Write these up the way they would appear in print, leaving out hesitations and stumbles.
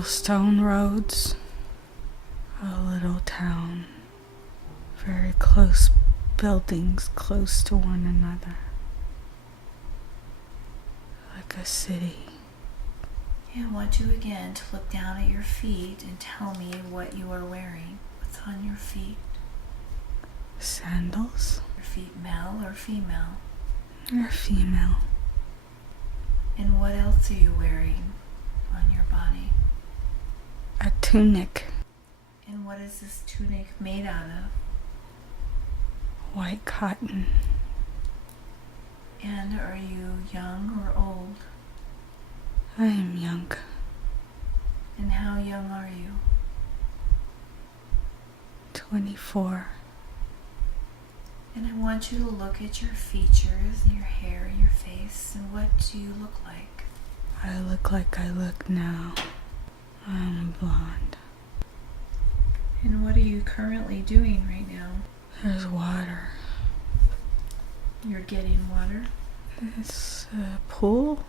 cobblestone roads, a little town, very close buildings close to one another, like a city. I want you again to look down at your feet and tell me what you are wearing. What's on your feet? Sandals? Your feet male or female? They're female. And what else are you wearing on your body? A tunic. And what is this tunic made out of? White cotton. And are you young or old? I am young. And how young are you? 24. And I want you to look at your features, your hair, your face, and what do you look like? I look like I look now. I'm blonde. And what are you currently doing right now? There's water. You're getting water? It's a pool?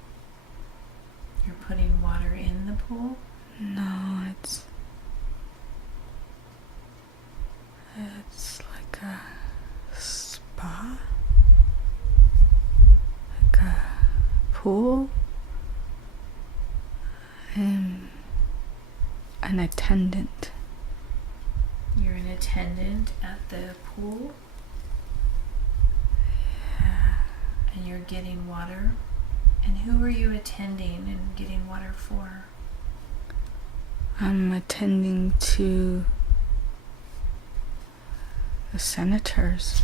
You're putting water in the pool? No, it's like a spa? Like a pool? I'm an attendant. You're an attendant at the pool? Yeah. And you're getting water? And who are you attending and getting water for? I'm attending to the senators.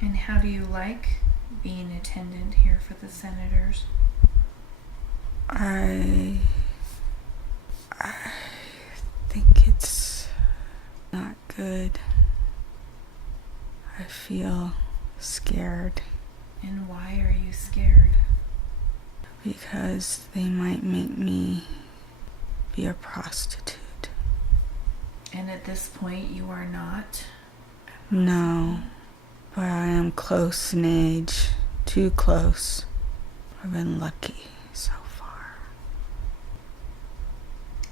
And how do you like being attendant here for the senators? I think it's not good. I feel scared And why are you scared? because they might make me be a prostitute. And at this point you are not? No, but I am close in age, too close. I've been lucky so far.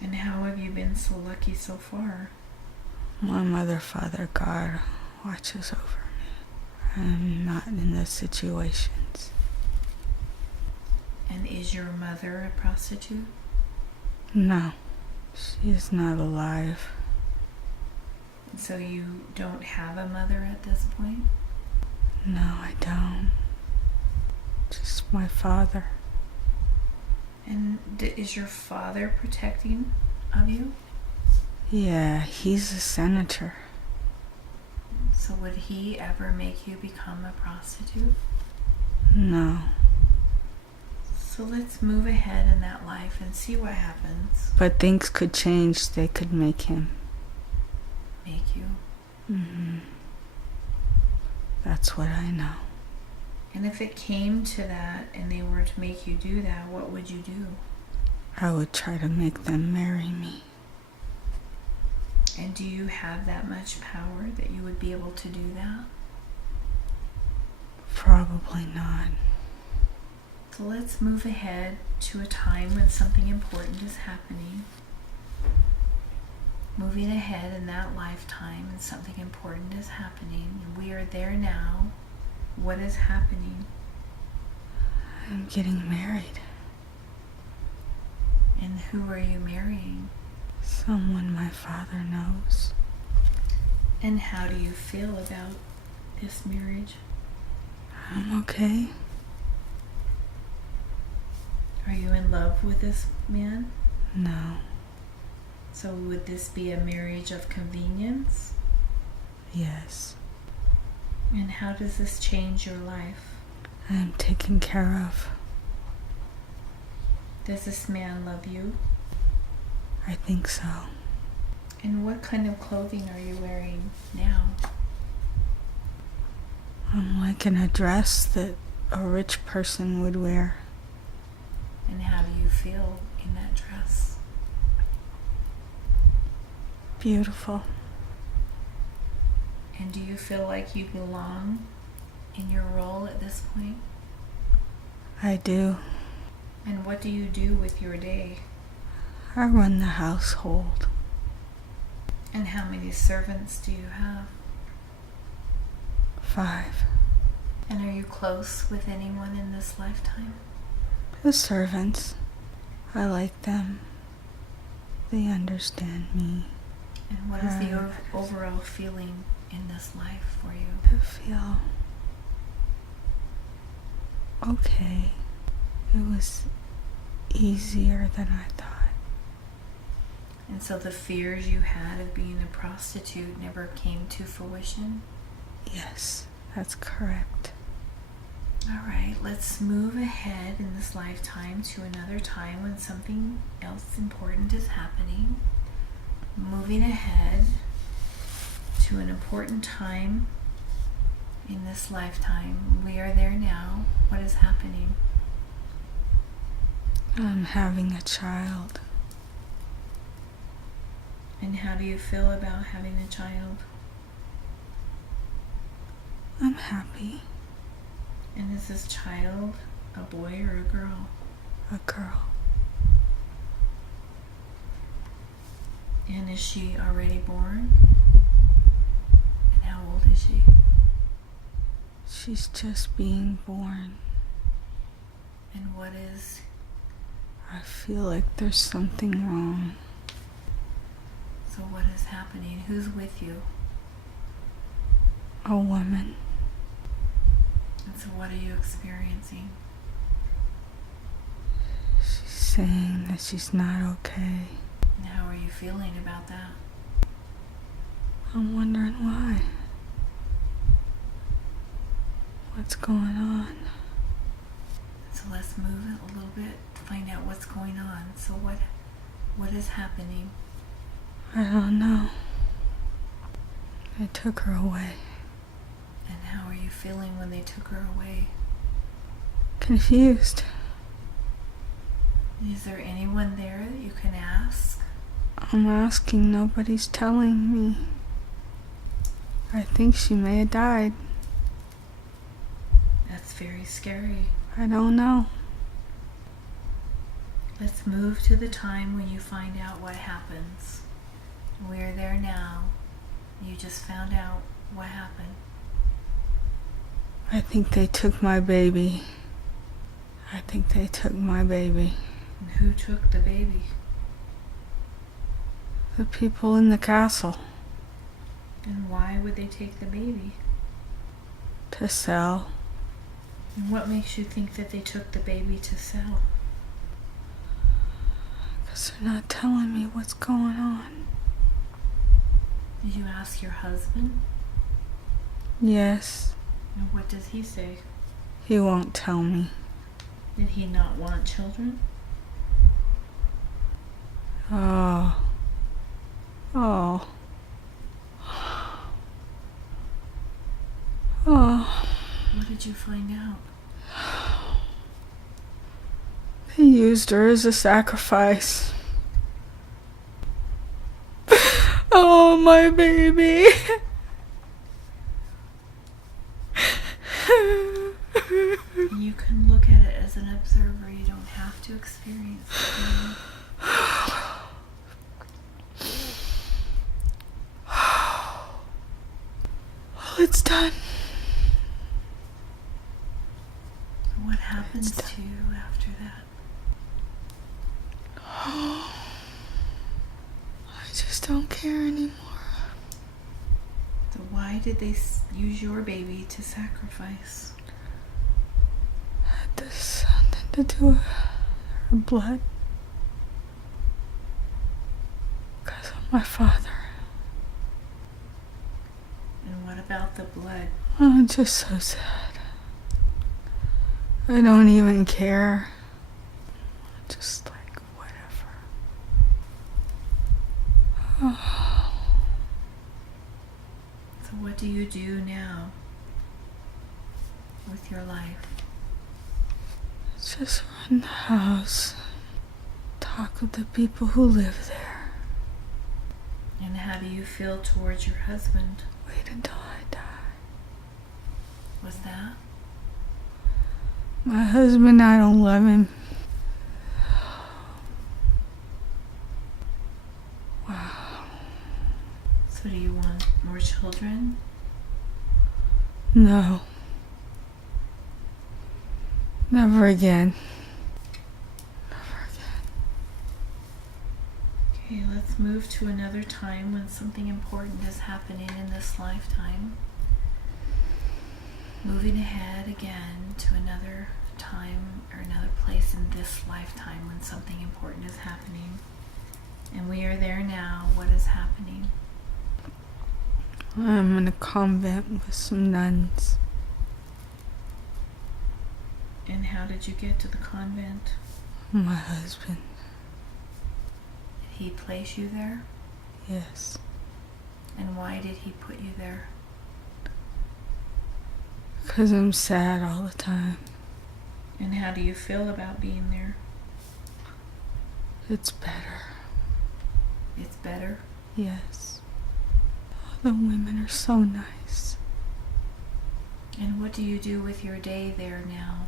And how have you been so lucky so far? My mother, father, God watches over me. I'm not in those situations. And is your mother a prostitute? No, she is not alive. So you don't have a mother at this point? No, I don't. Just my father. And is your father protecting of you? Yeah, he's a senator. So would he ever make you become a prostitute? No. So let's move ahead in that life and see what happens. But things could change. They could make him. Make you. That's what I know. And if it came to that and they were to make you do that, what would you do? I would try to make them marry me. And do you have that much power that you would be able to do that? Probably not. So let's move ahead to a time when something important is happening. Moving ahead in that lifetime and something important is happening. And we are there now. What is happening? I'm getting married. And who are you marrying? Someone my father knows. And how do you feel about this marriage? I'm okay. Are you in love with this man? No. So would this be a marriage of convenience? Yes. And how does this change your life? I'm taken care of. Does this man love you? I think so. And what kind of clothing are you wearing now? I'm like in a dress that a rich person would wear. And how do you feel in that dress? Beautiful. And do you feel like you belong in your role at this point? I do. And what do you do with your day? I run the household. And how many servants do you have? 5. And are you close with anyone in this lifetime? The servants. I like them. They understand me. And what is the overall feeling in this life for you? I feel okay. It was easier than I thought. And so the fears you had of being a prostitute never came to fruition? Yes, that's correct. All right, let's move ahead in this lifetime to another time when something else important is happening. Moving ahead to an important time in this lifetime. We are there now. What is happening? I'm having a child. And how do you feel about having a child? I'm happy. And is this child a boy or a girl? A girl. And is she already born? And how old is she? She's just being born. And what is? I feel like there's something wrong. So what is happening? Who's with you? A woman. And so what are you experiencing? She's saying that she's not okay. And how are you feeling about that? I'm wondering why. What's going on? So let's move it a little bit to find out what's going on. So what is happening? I don't know. They took her away. And how are you feeling when they took her away? Confused. Is there anyone there that you can ask? I'm asking, nobody's telling me. I think she may have died. That's very scary. I don't know. Let's move to the time when you find out what happens. We're there now. You just found out what happened. I think they took my baby. I think they took my baby. And who took the baby? The people in the castle. And why would they take the baby? To sell. And what makes you think that they took the baby to sell? Because they're not telling me what's going on. Did you ask your husband? Yes. And what does he say? He won't tell me. Did he not want children? Oh. Oh. Oh. What did you find out? They used her as a sacrifice. Oh, my baby. You can look at it as an observer. You don't have to experience it. Well, it's done. What happens to you after that? I just don't care anymore. So why did they use your baby to sacrifice? Had this something to do with her blood? Because of my father. And what about the blood? I'm just so sad. I don't even care. Just like, whatever. Oh. So what do you do now with your life? Just run the house. Talk with the people who live there. And how do you feel towards your husband? Wait until I die. Was that? My husband, I don't love him. So do you want more children? No. Never again. Never again. Okay, let's move to another time when something important is happening in this lifetime. Moving ahead again to another time or another place in this lifetime when something important is happening. And we are there now. What is happening? I'm in a convent with some nuns. And how did you get to the convent? My husband. Did he place you there? Yes. And why did he put you there? 'Cause I'm sad all the time. And how do you feel about being there? It's better. It's better? Yes. The women are so nice. And what do you do with your day there now?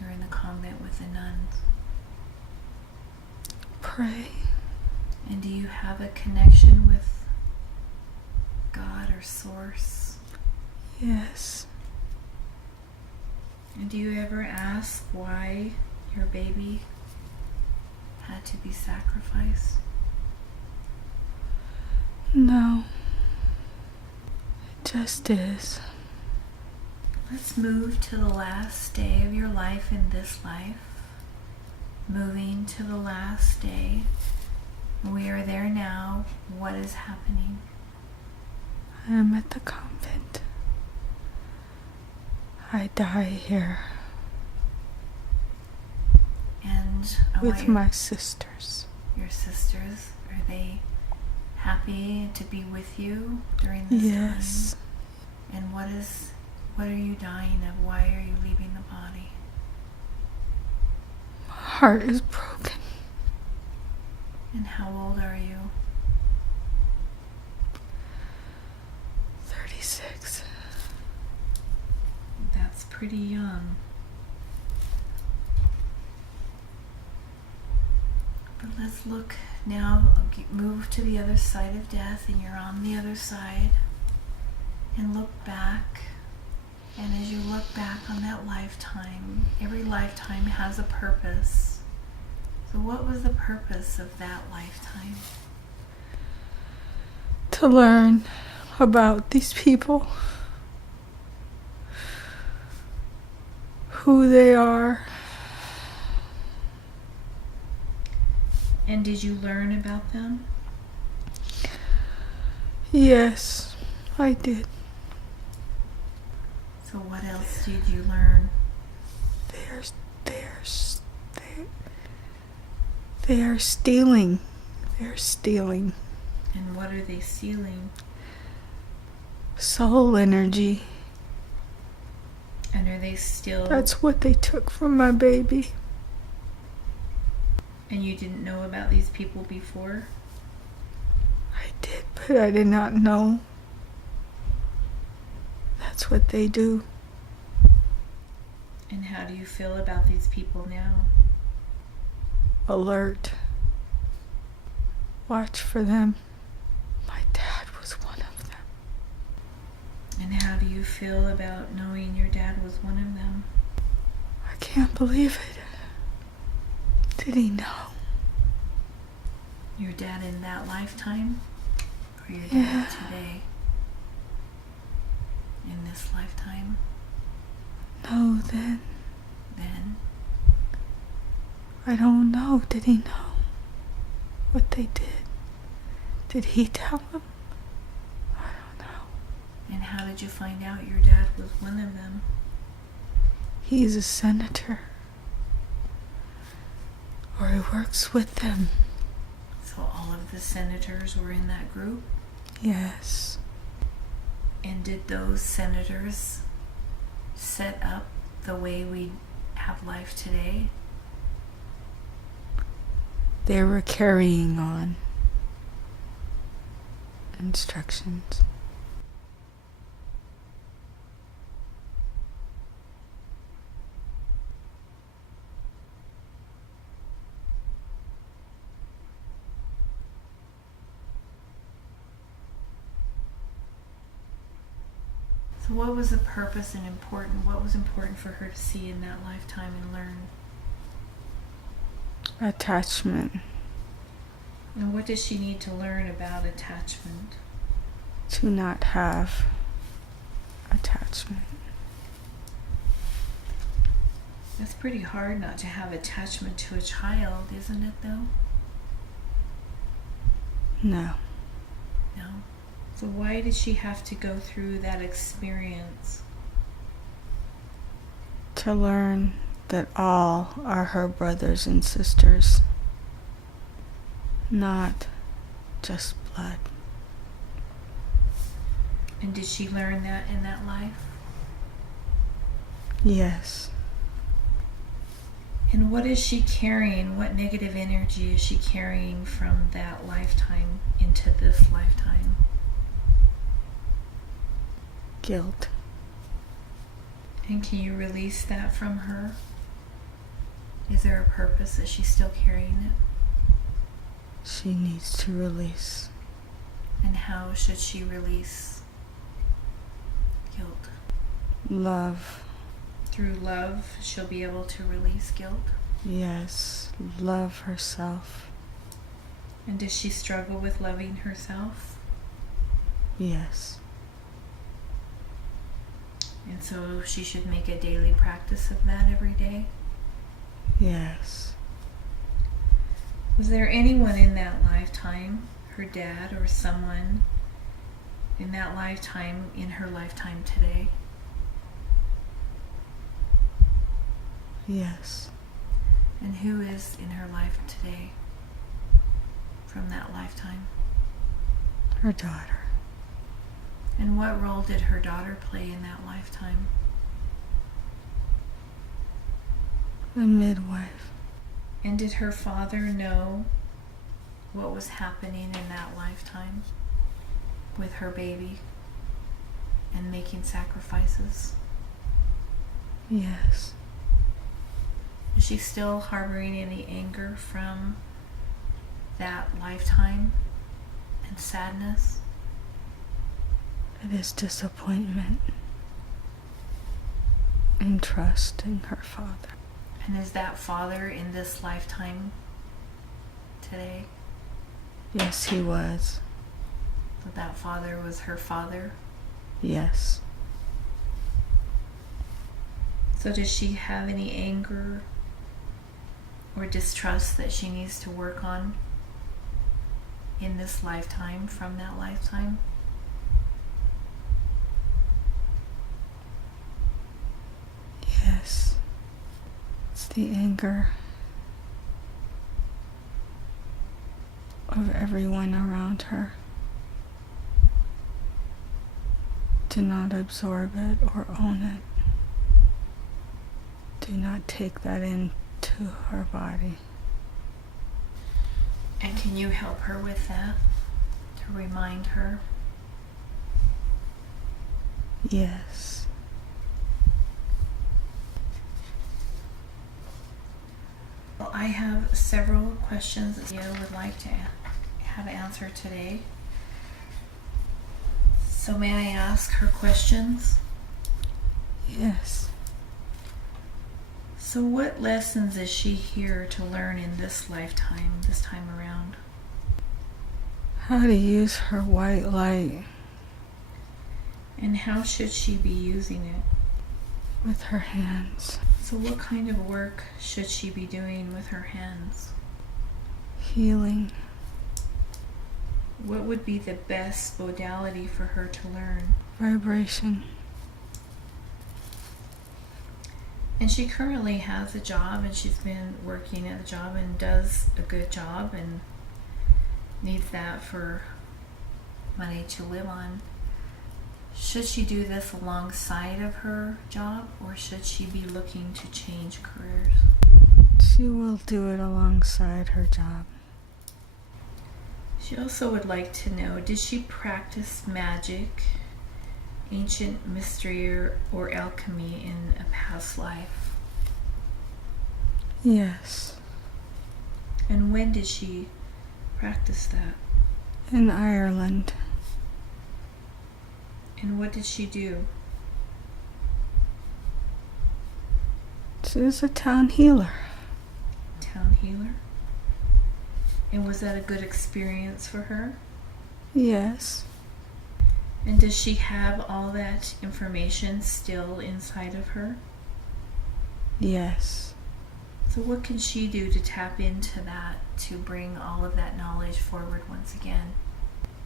You're in the convent with the nuns. Pray. And do you have a connection with God or Source? Yes. And do you ever ask why your baby had to be sacrificed? No. It just is. Let's move to the last day of your life in this life. Moving to the last day. We are there now. What is happening? I am at the convent. I die here. And With my sisters. Your sisters, are they happy to be with you during this Yes. time? And what are you dying of? Why are you leaving the body? My heart is broken. And how old are you? 36. That's pretty young. But let's look now, move to the other side of death, and you're on the other side. And look back. And as you look back on that lifetime, every lifetime has a purpose. So what was the purpose of that lifetime? To learn about these people. Who they are. And did you learn about them? Yes, I did. So what else did you learn? They are stealing. They're stealing. And what are they stealing? Soul energy. And are they still... That's what they took from my baby. And you didn't know about these people before? I did, but I did not know. That's what they do. And how do you feel about these people now? Alert. Watch for them. My dad was one of them. And how do you feel about knowing your dad was one of them? I can't believe it. Did he know? Your dad in that lifetime? Or your dad Yeah. today? In this lifetime? No, then. Then? I don't know. Did he know what they did? Did he tell him? I don't know. And how did you find out your dad was one of them? He's a senator. Or he works with them. So all of the senators were in that group? Yes. And did those senators set up the way we have life today? They were carrying on instructions. What was the purpose and what was important for her to see in that lifetime and learn? Attachment. And what does she need to learn about attachment? To not have attachment. It's pretty hard not to have attachment to a child, isn't it, though? No. No. So why did she have to go through that experience? To learn that all are her brothers and sisters, not just blood. And did she learn that in that life? Yes. And what is she carrying? What negative energy is she carrying from that lifetime into this lifetime? Guilt. And can you release that from her? Is there a purpose that she's still carrying it? She needs to release. And how should she release guilt? Love. Through love, she'll be able to release guilt? Yes. Love herself. And does she struggle with loving herself? Yes. And so she should make a daily practice of that every day? Yes. Was there anyone in that lifetime, her dad or someone in that lifetime, in her lifetime today? Yes. And who is in her life today from that lifetime? Her daughter. And what role did her daughter play in that lifetime? The midwife. And did her father know what was happening in that lifetime with her baby and making sacrifices? Yes. Is she still harboring any anger from that lifetime and sadness? It is disappointment and trust in her father. And is that father in this lifetime today? Yes, he was. So that father was her father? Yes. So does she have any anger or distrust that she needs to work on in this lifetime from that lifetime? Yes. It's the anger of everyone around her. Do not absorb it or own it. Do not take that into her body. And can you help her with that? To remind her? Yes. Well, I have several questions that you would like to have answered today. So may I ask her questions? Yes. So what lessons is she here to learn in this lifetime, this time around? How to use her white light And how should she be using it? with her hands. So what kind of work should she be doing with her hands? Healing. What would be the best modality for her to learn? Vibration. And she currently has a job, and she's been working at the job and does a good job and needs that for money to live on. Should she do this alongside of her job, or should she be looking to change careers? She will do it alongside her job. She also would like to know, did she practice magic, ancient mystery, or alchemy in a past life? Yes. And when did she practice that? In Ireland. And what did she do? She was a town healer. Town healer? And was that a good experience for her? Yes. And does she have all that information still inside of her? Yes. So what can she do to tap into that, to bring all of that knowledge forward once again?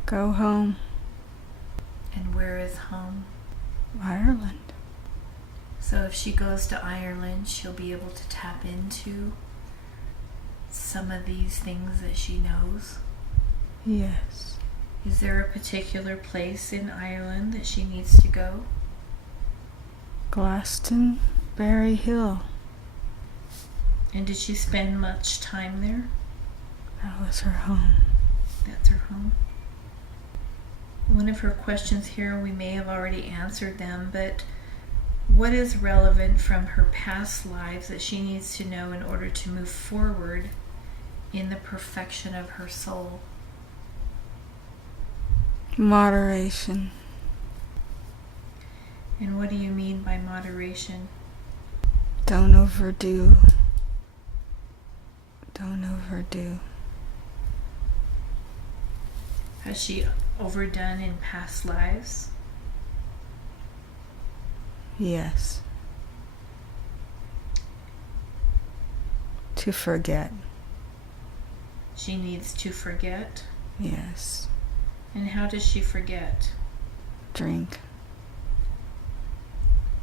Go home. And where is home? Ireland. So if she goes to Ireland, she'll be able to tap into some of these things that she knows? Yes. Is there a particular place in Ireland that she needs to go? Glastonbury Hill. And did she spend much time there? That was her home. That's her home. One of her questions here, we may have already answered them, but what is relevant from her past lives that she needs to know in order to move forward in the perfection of her soul? Moderation. And what do you mean by moderation? Don't overdo. Don't overdo. Has she overdone in past lives? Yes. To forget. She needs to forget. Yes. And how does she forget? Drink.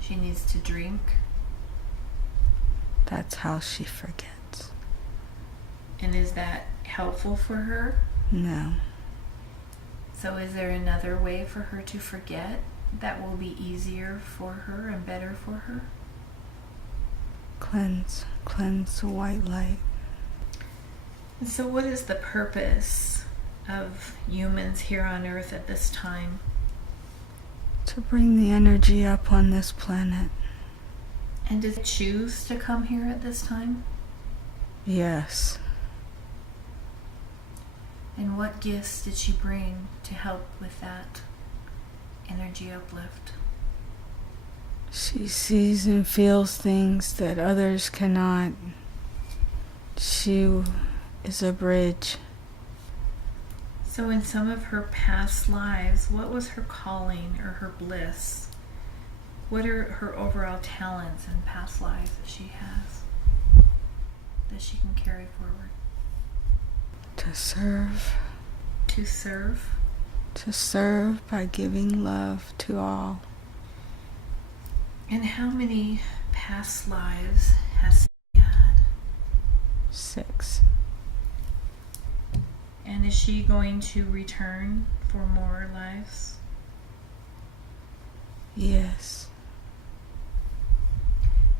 She needs to drink. That's how she forgets. And is that helpful for her? No. So is there another way for her to forget that will be easier for her and better for her? Cleanse. Cleanse the white light. And so what is the purpose of humans here on Earth at this time? To bring the energy up on this planet. And does it choose to come here at this time? Yes. And what gifts did she bring to help with that energy uplift? She sees and feels things that others cannot. She is a bridge. So in some of her past lives, what was her calling or her bliss? What are her overall talents in past lives that she has that she can carry forward? To serve. To serve? To serve by giving love to all. And how many past lives has she had? 6. And is she going to return for more lives? Yes.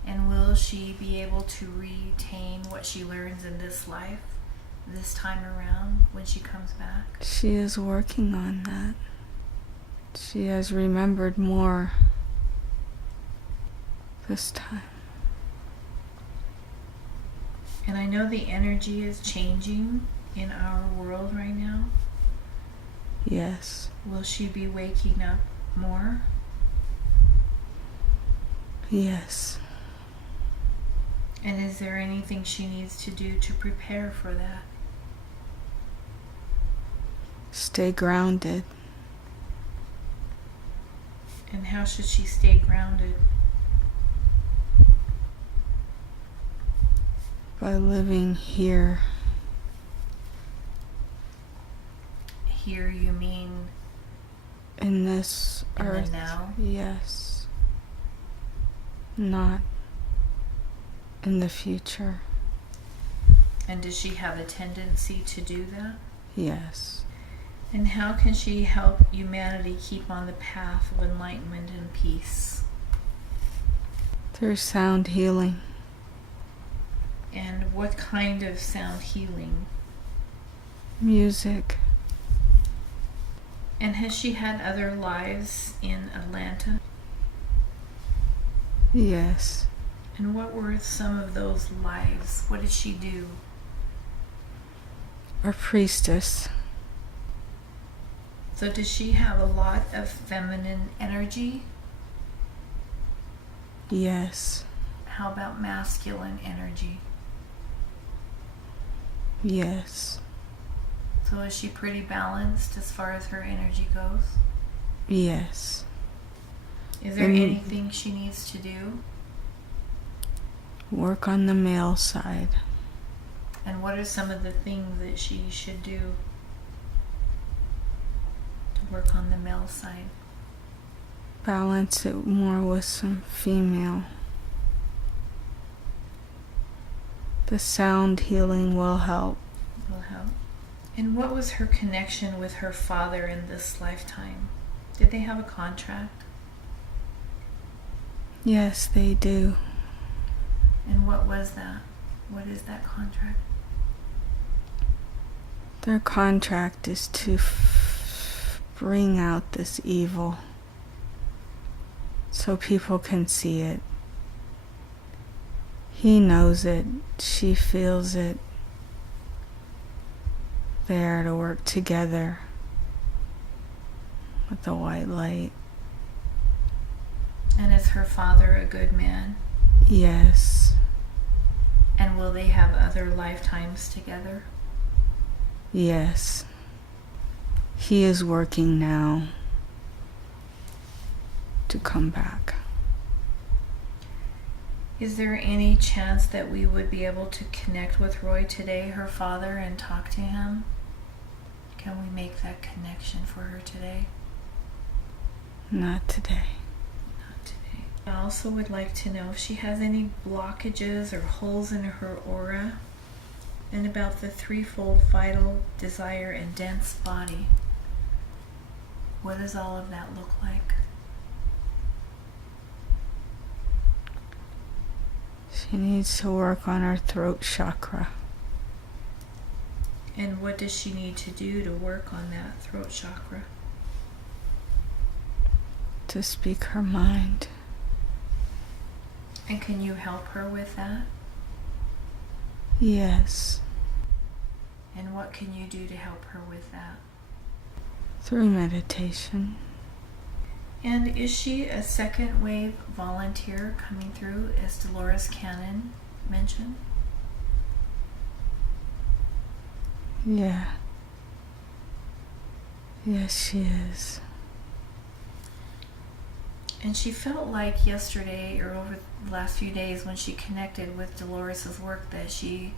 And will she be able to retain what she learns in this life, this time around, when she comes back? She is working on that. She has remembered more this time. And I know the energy is changing in our world right now. Yes. Will she be waking up more? Yes. And is there anything she needs to do to prepare for that? Stay grounded. And how should she stay grounded? By living here. Here you mean In this in the earth. now? Yes. Not in the future. And does she have a tendency to do that? Yes. And how can she help humanity keep on the path of enlightenment and peace? Through sound healing. And what kind of sound healing? Music. And has she had other lives in Atlanta? Yes. And what were some of those lives? What did she do? A priestess. So does she have a lot of feminine energy? Yes. How about masculine energy? Yes. So is she pretty balanced as far as her energy goes? Yes. Is there anything she needs to do? Work on the male side. And what are some of the things that she should do to work on the male side? Balance it more with some female. The sound healing will help. Will help. And what was her connection with her father in this lifetime? Did they have a contract? Yes, they do. And what was that? What is that contract? Their contract is to bring out this evil so people can see it. He knows it. She feels it. They are to work together with the white light. And is her father a good man? Yes. And will they have other lifetimes together? Yes. He is working now to come back. Is there any chance that we would be able to connect with Roy today, her father, and talk to him? Can we make that connection for her today? Not today. Not today. I also would like to know if she has any blockages or holes in her aura, and about the threefold vital, desire, and dense body. What does all of that look like? She needs to work on her throat chakra. And what does she need to do to work on that throat chakra? To speak her mind. And can you help her with that? Yes. And what can you do to help her with that? Through meditation. And is she a second wave volunteer coming through, as Dolores Cannon mentioned? Yeah. Yes, she is. And she felt like yesterday or over the last few days when she connected with Dolores' work that she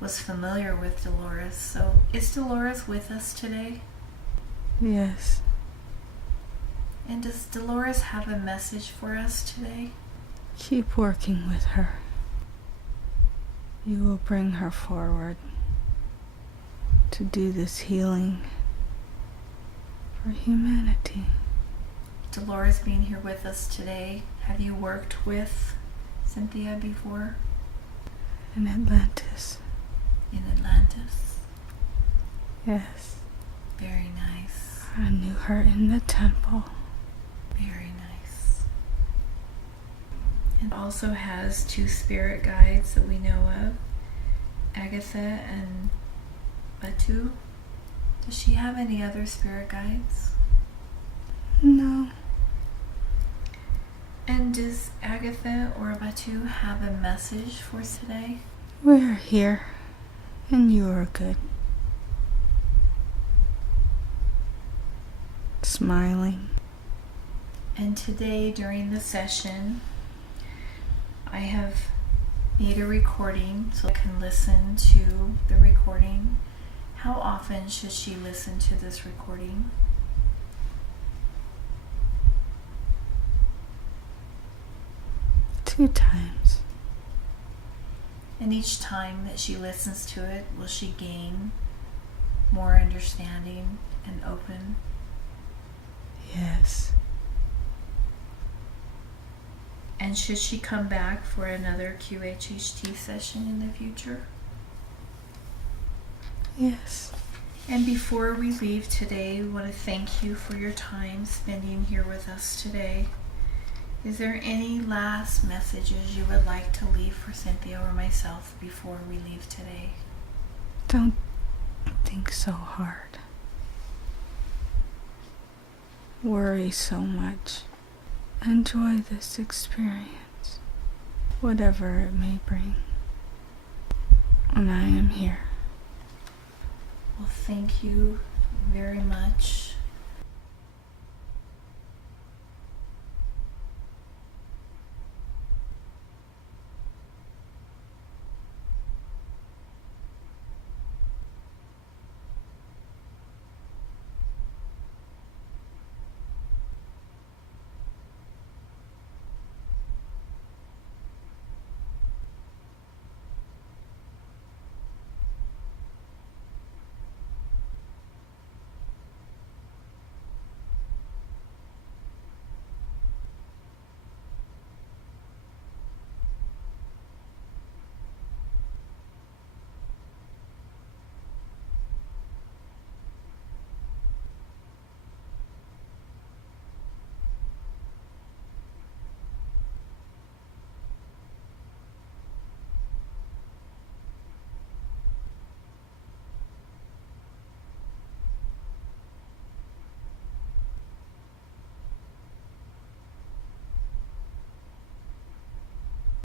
was familiar with Dolores. So is Dolores with us today? Yes. And does Dolores have a message for us today? Keep working with her. You will bring her forward to do this healing for humanity. Dolores being here with us today, have you worked with Cynthia before? In Atlantis. In Atlantis? Yes. Very nice. I knew her in the temple. Very nice. And also has two spirit guides that we know of, Agatha and Batu. Does she have any other spirit guides? No. And does Agatha or Batu have a message for us today? We're here, and you are good. Smiling. And today during the session, I have made a recording so I can listen to the recording. How often should she listen to this recording? Two times. And each time that she listens to it, will she gain more understanding and open? Yes. And should she come back for another QHHT session in the future? Yes. And before we leave today, we want to thank you for your time spending here with us today. Is there any last messages you would like to leave for Cynthia or myself before we leave today? Don't think so hard. Worry so much. Enjoy this experience. whatever it may bring. And I am here. Well, thank you very much